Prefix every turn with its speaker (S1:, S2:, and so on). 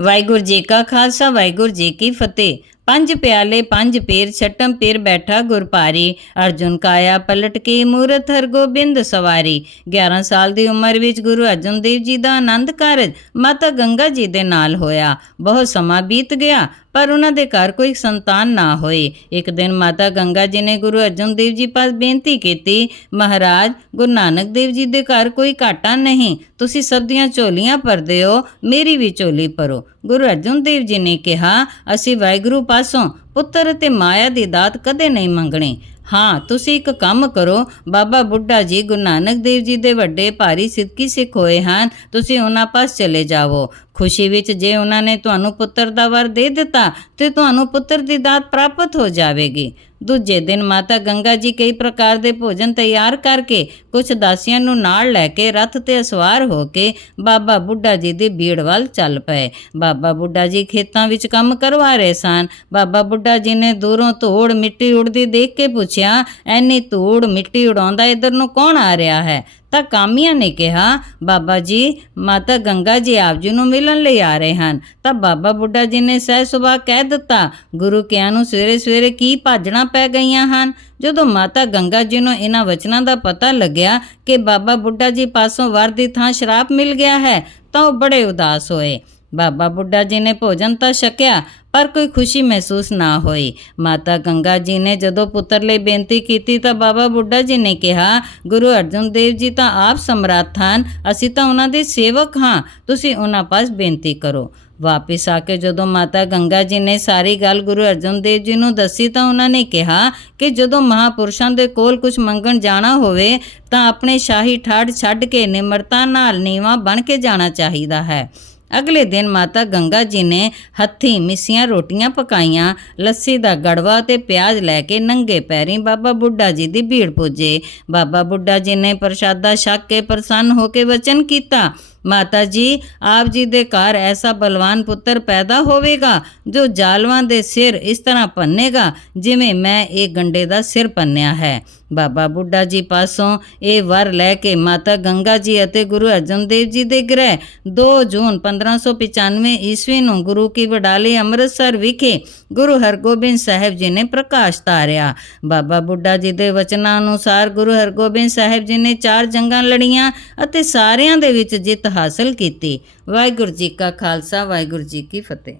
S1: ਵਾਹਿਗੁਰੂ ਜੀ ਕਾ ਖਾਲਸਾ, ਵਾਹਿਗੁਰੂ ਜੀ ਕੀ ਫਤਿਹ। ਪੰਜ ਪਿਆਲੇ, ਪੰਜ ਪੀਰ, ਛਟਮ ਪੀਰ ਬੈਠਾ ਗੁਰਪਾਰੀ ਅਰਜੁਨ ਕਾਇਆ ਪਲਟ ਕੇ ਮੂਰਤ ਹਰਗੋਬਿੰਦ ਸਵਾਰੀ। 11 ਸਾਲ ਦੀ ਉਮਰ ਵਿੱਚ ਗੁਰੂ ਅਰਜਨ ਦੇਵ ਜੀ ਦਾ ਆਨੰਦ ਕਾਰਜ ਮਾਤਾ ਗੰਗਾ ਜੀ ਦੇ ਨਾਲ ਹੋਇਆ। ਬਹੁਤ ਸਮਾਂ ਬੀਤ ਗਿਆ। ਪਰ ਉਹਨਾਂ ਦੇ ਘਰ ਕੋਈ ਸੰਤਾਨ ਨਾ ਹੋਈ ਇੱਕ ਦਿਨ ਮਾਤਾ ਗੰਗਾ ਜੀ ਨੇ ਗੁਰੂ ਅਰਜਨ ਦੇਵ ਜੀ ਪਾਸ ਬੇਨਤੀ ਕੀਤੀ, ਮਹਾਰਾਜ, ਗੁਰੂ ਨਾਨਕ ਦੇਵ ਜੀ ਦੇ ਘਰ ਕੋਈ ਘਾਟਾ ਨਹੀਂ। ਤੁਸੀਂ ਸਭ ਦੀਆਂ ਝੋਲੀਆਂ ਭਰਦੇ ਹੋ, ਮੇਰੀ ਵੀ ਝੋਲੀ ਭਰੋ। ਗੁਰੂ ਅਰਜਨ ਦੇਵ ਜੀ ਨੇ ਕਿਹਾ, ਅਸੀਂ ਵਾਹਿਗੁਰੂ ਪਾਸੋਂ ਪੁੱਤਰ ਅਤੇ ਮਾਇਆ ਦੀ ਦਾਤ ਕਦੇ ਨਹੀਂ ਮੰਗਣੀ। ਹਾਂ, ਤੁਸੀਂ ਇੱਕ ਕੰਮ ਕਰੋ। ਬਾਬਾ ਬੁੱਢਾ ਜੀ ਗੁਰੂ ਨਾਨਕ ਦੇਵ ਜੀ ਦੇ ਵੱਡੇ ਭਾਰੀ ਸਿੱਧਕੀ ਸਿੱਖ ਹੋਏ ਹਨ, ਤੁਸੀਂ ਉਹਨਾਂ ਪਾਸ ਚਲੇ ਜਾਵੋ। ਖੁਸ਼ੀ ਵਿੱਚ ਜੇ ਉਹਨਾਂ ਨੇ ਤੁਹਾਨੂੰ ਪੁੱਤਰ ਦਾ ਵਰ ਦੇ ਦਿੱਤਾ, ਤੇ ਤੁਹਾਨੂੰ ਪੁੱਤਰ ਦੀ ਦਾਤ ਪ੍ਰਾਪਤ ਹੋ ਜਾਵੇਗੀ। ਦੂਜੇ ਦਿਨ ਮਾਤਾ ਗੰਗਾ ਜੀ ਕਈ ਪ੍ਰਕਾਰ ਦੇ ਭੋਜਨ ਤਿਆਰ ਕਰਕੇ ਕੁਝ ਦਾਸੀਆਂ ਨੂੰ ਨਾਲ ਲੈ ਕੇ ਰੱਥ ਤੇ ਸਵਾਰ ਹੋ ਕੇ ਬਾਬਾ ਬੁੱਢਾ ਜੀ ਦੀ ਬੀੜ ਵੱਲ ਚੱਲ ਪਏ। ਬਾਬਾ ਬੁੱਢਾ ਜੀ ਖੇਤਾਂ ਵਿੱਚ ਕੰਮ ਕਰਵਾ ਰਹੇ ਸਨ। ਬਾਬਾ ਬੁੱਢਾ ਜੀ ਨੇ ਦੂਰੋਂ ਧੂੜ ਮਿੱਟੀ ਉੜਦੀ ਦੇਖ ਕੇ ਪੁੱਛਿਆ, ਐਨੀ ਧੂੜ ਮਿੱਟੀ ਉਡਾਉਂਦਾ ਇਧਰ ਨੂੰ ਕੌਣ ਆ ਰਿਹਾ ਹੈ? ਤਾਂ ਕਾਮੀਆਂ ਨੇ ਕਿਹਾ, ਬਾਬਾ ਜੀ, ਮਾਤਾ ਗੰਗਾ ਜੀ ਆਪ ਜੀ ਨੂੰ ਮਿਲਣ ਲਈ ਆ ਰਹੇ ਹਨ। ਤਾਂ ਬਾਬਾ ਬੁੱਢਾ ਜੀ ਨੇ ਸਹਿ ਸੁਭਾ ਕਹਿ ਦਿੱਤਾ, ਗੁਰੂ ਕਿਆਂ ਨੂੰ ਸਵੇਰੇ ਸਵੇਰੇ ਕੀ ਭਾਜਣਾ ਪੈ ਗਈਆਂ ਹਨ? ਜਦੋਂ ਮਾਤਾ ਗੰਗਾ ਜੀ ਨੂੰ ਇਹਨਾਂ ਵਚਨਾਂ ਦਾ ਪਤਾ ਲੱਗਿਆ ਕਿ ਬਾਬਾ ਬੁੱਢਾ ਜੀ ਪਾਸੋਂ ਵਰ ਦੀ ਥਾਂ ਸ਼ਰਾਪ ਮਿਲ ਗਿਆ ਹੈ, ਤਾਂ ਉਹ ਬੜੇ ਉਦਾਸ ਹੋਏ। ਬਾਬਾ ਬੁੱਢਾ ਜੀ ਨੇ ਭੋਜਨ ਤਾਂ ਛਕਿਆ, ਪਰ ਕੋਈ ਖੁਸ਼ੀ ਮਹਿਸੂਸ ਨਾ ਹੋਈ। ਮਾਤਾ ਗੰਗਾ ਜੀ ਨੇ ਜਦੋਂ ਪੁੱਤਰ ਲਈ ਬੇਨਤੀ ਕੀਤੀ ਤਾਂ ਬਾਬਾ ਬੁੱਢਾ ਜੀ ਨੇ ਕਿਹਾ, ਗੁਰੂ ਅਰਜਨ ਦੇਵ ਜੀ ਤਾਂ ਆਪ ਸਮਰੱਥ ਹਨ, ਅਸੀਂ ਤਾਂ ਉਹਨਾਂ ਦੇ ਸੇਵਕ ਹਾਂ, ਤੁਸੀਂ ਉਹਨਾਂ ਪਾਸ ਬੇਨਤੀ ਕਰੋ। ਵਾਪਿਸ ਆ ਕੇ ਜਦੋਂ ਮਾਤਾ ਗੰਗਾ ਜੀ ਨੇ ਸਾਰੀ ਗੱਲ ਗੁਰੂ ਅਰਜਨ ਦੇਵ ਜੀ ਨੂੰ ਦੱਸੀ ਤਾਂ ਉਹਨਾਂ ਨੇ ਕਿਹਾ ਕਿ ਜਦੋਂ ਮਹਾਪੁਰਸ਼ਾਂ ਦੇ ਕੋਲ ਕੁਝ ਮੰਗਣ ਜਾਣਾ ਹੋਵੇ, ਤਾਂ ਆਪਣੇ ਸ਼ਾਹੀ ਠਾੜ ਛੱਡ ਕੇ ਨਿਮਰਤਾ ਨਾਲ ਨੀਵਾ ਬਣ ਕੇ ਜਾਣਾ ਚਾਹੀਦਾ ਹੈ। ਅਗਲੇ ਦਿਨ ਮਾਤਾ ਗੰਗਾ ਜੀ ਨੇ ਹੱਥੀਂ ਮਿੱਸੀਆਂ ਰੋਟੀਆਂ ਪਕਾਈਆਂ, ਲੱਸੀ ਦਾ ਗੜਵਾ ਤੇ ਪਿਆਜ਼ ਲੈ ਕੇ ਨੰਗੇ ਪੈਰੀਂ ਬਾਬਾ ਬੁੱਢਾ ਜੀ ਦੀ ਭੀੜ ਪੁੱਜੇ। ਬਾਬਾ ਬੁੱਢਾ ਜੀ ਨੇ ਪ੍ਰਸ਼ਾਦਾ ਛਕ ਕੇ ਪ੍ਰਸੰਨ ਹੋ ਕੇ ਵਚਨ ਕੀਤਾ। ਮਾਤਾ ਜੀ, ਆਪ ਜੀ ਦੇ ਘਰ ਐਸਾ ਬਲਵਾਨ ਪੁੱਤਰ ਪੈਦਾ ਹੋਵੇਗਾ, ਜੋ ਜਾਲਵਾਂ ਦੇ ਸਿਰ ਇਸ ਤਰ੍ਹਾਂ ਪੰਨੇਗਾ ਜਿਵੇਂ ਮੈਂ ਇਹ ਗੰਡੇ ਦਾ ਸਿਰ ਪੰਨਿਆ ਹੈ। ਬਾਬਾ ਬੁੱਢਾ ਜੀ ਪਾਸੋਂ ਇਹ ਵਰ ਲੈ ਕੇ ਮਾਤਾ ਗੰਗਾ ਜੀ ਅਤੇ ਗੁਰੂ ਅਰਜਨ ਦੇਵ ਜੀ ਦੇ ਗ੍ਰਹਿ 2 ਜੂਨ 1595 ਈਸਵੀ ਨੂੰ ਗੁਰੂ ਕੀ ਵਡਾਲੀ ਅੰਮ੍ਰਿਤਸਰ ਵਿਖੇ ਗੁਰੂ ਹਰਗੋਬਿੰਦ ਸਾਹਿਬ ਜੀ ਨੇ ਪ੍ਰਕਾਸ਼ ਧਾਰਿਆ ਬਾਬਾ ਬੁੱਢਾ ਜੀ ਦੇ ਵਚਨਾਂ ਅਨੁਸਾਰ ਗੁਰੂ ਹਰਗੋਬਿੰਦ ਸਾਹਿਬ ਜੀ ਨੇ ਚਾਰ ਜੰਗਾਂ ਲੜੀਆਂ ਅਤੇ ਸਾਰਿਆਂ ਦੇ ਵਿੱਚ ਜਿੱਤ ਹਾਸਲ ਕੀਤੀ। ਵਾਹਿਗੁਰੂ ਜੀ ਕਾ ਖਾਲਸਾ ਵਾਹਿਗੁਰੂ ਜੀ ਕੀ ਫਤਿਹ।